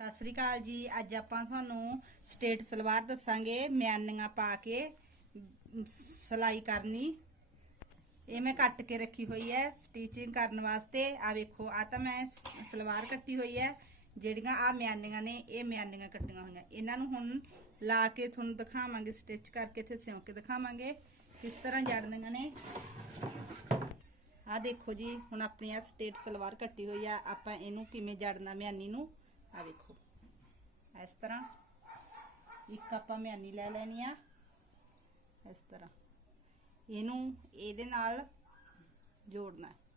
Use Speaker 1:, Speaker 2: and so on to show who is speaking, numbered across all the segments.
Speaker 1: ਸਤਿ ਸ੍ਰੀ ਅਕਾਲ ਜੀ। ਅੱਜ ਆਪਾਂ ਤੁਹਾਨੂੰ ਸਟੇਟ ਸਲਵਾਰ ਦੱਸਾਂਗੇ ਮਿਆਨੀਆਂ ਪਾ ਕੇ ਅਮ, ਸਿਲਾਈ ਕਰਨੀ। ਇਹ ਮੈਂ ਕੱਟ ਕੇ ਰੱਖੀ ਹੋਈ ਹੈ ਸਟੀਚਿੰਗ ਕਰਨ ਵਾਸਤੇ। ਆ ਵੇਖੋ ਆ ਤਾਂ ਮੈਂ ਸਲਵਾਰ ਕੱਟੀ ਹੋਈ ਹੈ। ਜਿਹੜੀਆਂ ਆ ਮਿਆਨੀਆਂ ਨੇ ਇਹ ਮਿਆਨੀਆਂ ਕੱਟੀਆਂ ਹੋਈਆਂ। ਇਹਨਾਂ ਨੂੰ ਹੁਣ ਲਾ ਕੇ ਤੁਹਾਨੂੰ ਦਿਖਾਵਾਂਗੇ ਸਟਿਚ ਕਰਕੇ ਇੱਥੇ ਸਿਉਂ ਕੇ ਦਿਖਾਵਾਂਗੇ। ਕਿਸ ਤਰ੍ਹਾਂ ਜੜਨੀਆਂ ਨੇ। ਆ ਦੇਖੋ ਜੀ ਹੁਣ ਆਪਣੀ ਆ ਸਟੇਟ ਸਲਵਾਰ ਕੱਟੀ ਹੋਈ ਆ। ਆਪਾਂ ਇਹਨੂੰ ਕਿਵੇਂ ਜੜਨਾ ਮਿਆਨੀ ਨੂੰ। ਆ ਵੇਖੋ। ਇਸ ਤਰ੍ਹਾਂ ਇੱਕ ਆਪਾਂ ਮਿਆਨੀ ਲੈ ਲੈਣੀ ਆ। ਇਸ ਤਰ੍ਹਾਂ। ਇਹਨੂੰ ਇਹਦੇ ਨਾਲ ਜੋੜਨਾ ਹੈ।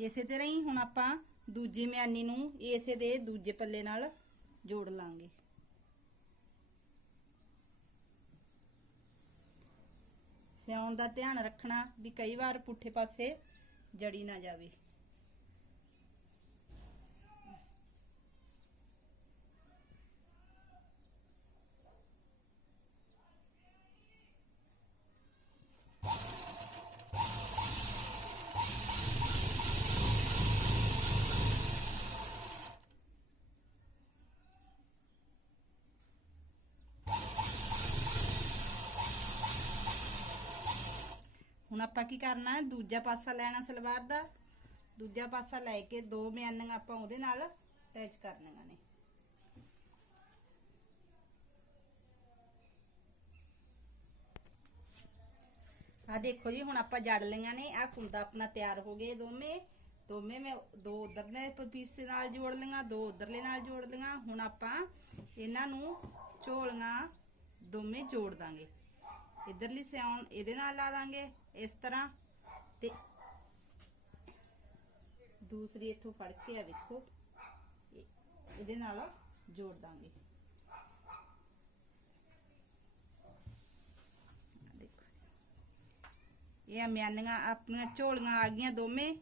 Speaker 1: ਇਸੇ ਤਰ੍ਹਾਂ ਹੀ ਹੁਣ ਆਪਾਂ ਦੂਜੀ ਮਿਆਨੀ ਨੂੰ ਇਸੇ ਦੇ ਦੂਜੇ ਪੱਲੇ ਨਾਲ ਜੋੜ ਲਾਂਗੇ। ਸਿਆਉਣ ਦਾ ਧਿਆਨ ਰੱਖਣਾ ਵੀ ਕਈ ਵਾਰ ਪੁੱਠੇ ਪਾਸੇ ਜੜੀ ਨਾ ਜਾਵੇ। ਹੁਣ ਆਪਾਂ ਕੀ ਕਰਨਾ? ਹੈ ਦੂਜਾ ਪਾਸਾ ਲੈਣਾ ਸਲਵਾਰ ਦਾ। ਦੂਜਾ ਪਾਸਾ ਲੈ ਕੇ ਦੋ ਮਿਆਨੀਆਂ ਆਪਾਂ ਉਹਦੇ ਨਾਲ ਅਟੈਚ ਕਰਨੀਆਂ ਨੇ। ਆ ਦੇਖੋ ਜੀ, ਹੁਣ ਆਪਾਂ ਜੜ ਲਈਆਂ ਨੇ। ਆ ਕੁੰਦਾ ਆਪਣਾ ਤਿਆਰ ਹੋ ਗਏ ਦੋਵੇਂ। ਦੋਵੇਂ ਮੈਂ ਦੋ ਉਧਰਲੇ ਪੀਸੇ ਨਾਲ ਜੋੜ ਲਈਆਂ, ਦੋ ਉਧਰਲੇ ਨਾਲ ਜੋੜ ਲਈਆਂ। ਹੁਣ ਆਪਾਂ ਇਹਨਾਂ ਨੂੰ ਝੋਲੀਆਂ ਦੋਵੇਂ ਜੋੜ ਦਾਂਗੇ। ਇਧਰਲੀ ਸਿਆਉਣ ਇਹਦੇ ਨਾਲ ਲਾ ਦਾਂਗੇ। ਇਸ ਤਰ੍ਹਾਂ ਤੇ ਦੂਸਰੀ ਇੱਥੋਂ ਫੜ ਕੇ ਆ ਵੇਖੋ। ਇਹਦੇ ਨਾਲ ਜੋੜ ਦਾਂਗੇ। ਦੇਖੋ। ਇਹ ਮਿਆਨੀਆਂ, ਆਪਣੀਆਂ ਝੋਲੀਆਂ ਆ ਗਈਆਂ ਦੋਵੇਂ।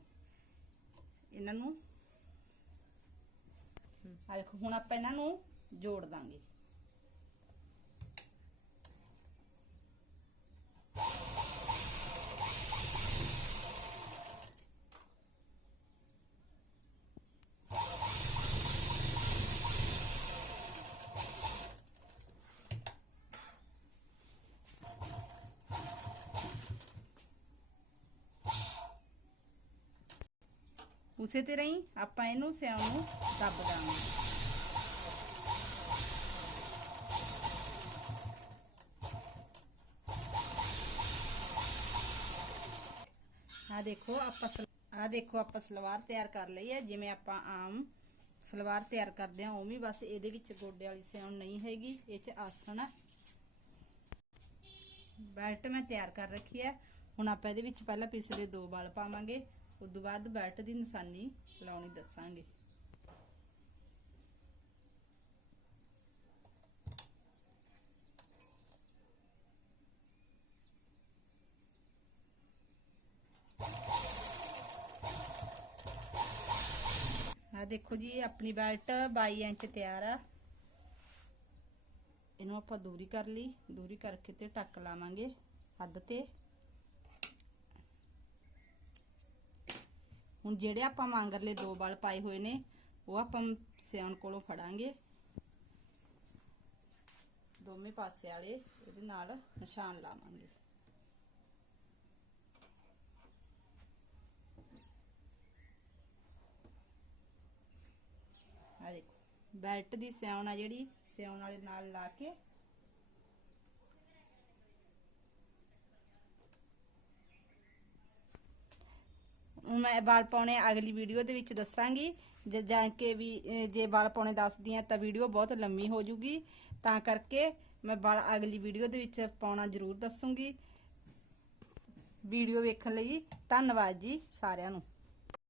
Speaker 1: ਇਹਨਾਂ ਨੂੰ ਆ ਵੇਖੋ, ਹੁਣ ਆਪਾਂ ਇਹਨਾਂ ਨੂੰ ਜੋੜ ਦਾਂਗੇ। ਉਸੇ ਤਰ੍ਹਾਂ ਹੀ ਆਪਾਂ ਇਹਨੂੰ ਸਿਉਣ ਨੂੰ ਦੱਬ ਦਾਂਗੇ। ਆ ਦੇਖੋ, ਆਪਾਂ ਆ ਦੇਖੋ, ਆਪਾਂ ਸਲਵਾਰ ਤਿਆਰ ਕਰ ਲਈ ਹੈ। ਜਿਵੇਂ ਆਪਾਂ ਆਮ ਸਲਵਾਰ ਤਿਆਰ ਕਰਦੇ ਹਾਂ, ਉਵੇਂ ਬਸ ਇਹਦੇ ਵਿੱਚ ਗੋਡੇ ਵਾਲੀ ਸਿਉਣ ਨਹੀਂ ਹੈਗੀ, ਇਹ ਚ ਆਸਣ ਬੈਲਟ ਮੈਂ ਤਿਆਰ ਕਰ ਰੱਖੀ ਹੈ। ਹੁਣ ਆਪਾਂ ਇਹਦੇ ਵਿੱਚ ਪਹਿਲਾਂ ਪਿਛਲੇ ਦੋ ਵਾਲ ਪਾਵਾਂਗੇ। ਉਸ ਤੋਂ ਬਾਅਦ ਬੈਲਟ ਦੀ ਨਿਸ਼ਾਨੀ ਲਾਉਣੀ ਦੱਸਾਂਗੇ। ਆ ਦੇਖੋ ਜੀ, ਆਪਣੀ ਬੈਲਟ 22 ਇੰਚ ਤਿਆਰ ਆ। ਇਹਨੂੰ ਆਪਾਂ ਦੂਰੀ ਕਰ ਲਈ, ਦੂਰੀ ਕਰਕੇ ਤੇ ਟੱਕ ਲਾਵਾਂਗੇ ਹੱਦ ਤੇ। ਹੁਣ ਜਿਹੜੇ ਆਪਾਂ ਮੰਗਰਲੇ ਦੋ ਬਲ ਪਾਏ ਹੋਏ ਨੇ, ਉਹ ਆਪਾਂ ਸਿਆਣ ਕੋਲੋਂ ਫੜਾਂਗੇ। ਦੋਵੇਂ ਪਾਸੇ ਵਾਲੇ, ਇਹਦੇ ਨਾਲ ਨਿਸ਼ਾਨ ਲਾਵਾਂਗੇ। ਆ ਦੇਖੋ, ਬੈਲਟ ਦੀ ਸਿਆਉਣ ਆ ਜਿਹੜੀ ਸਿਆਉਣ ਵਾਲੇ ਨਾਲ ਲਾ ਕੇ ਮੈਂ ਵਾਲ ਪਾਉਣੇ ਅਗਲੀ ਵੀਡੀਓ ਦੇ ਵਿੱਚ ਦੱਸਾਂਗੀ। ਜੇ ਜਾਣ ਕੇ ਵੀ ਜੇ ਵਾਲ ਪਾਉਣੇ ਦੱਸਦੀ ਆ ਤਾਂ ਵੀਡੀਓ ਬਹੁਤ ਲੰਮੀ ਹੋ ਜੂਗੀ। ਤਾਂ ਕਰਕੇ ਮੈਂ ਵਾਲ ਅਗਲੀ ਵੀਡੀਓ ਦੇ ਵਿੱਚ ਪਾਉਣਾ ਜ਼ਰੂਰ ਦੱਸੂਗੀ। ਵੀਡੀਓ ਵੇਖਣ ਲਈ ਧੰਨਵਾਦ ਜੀ ਸਾਰਿਆਂ ਨੂੰ।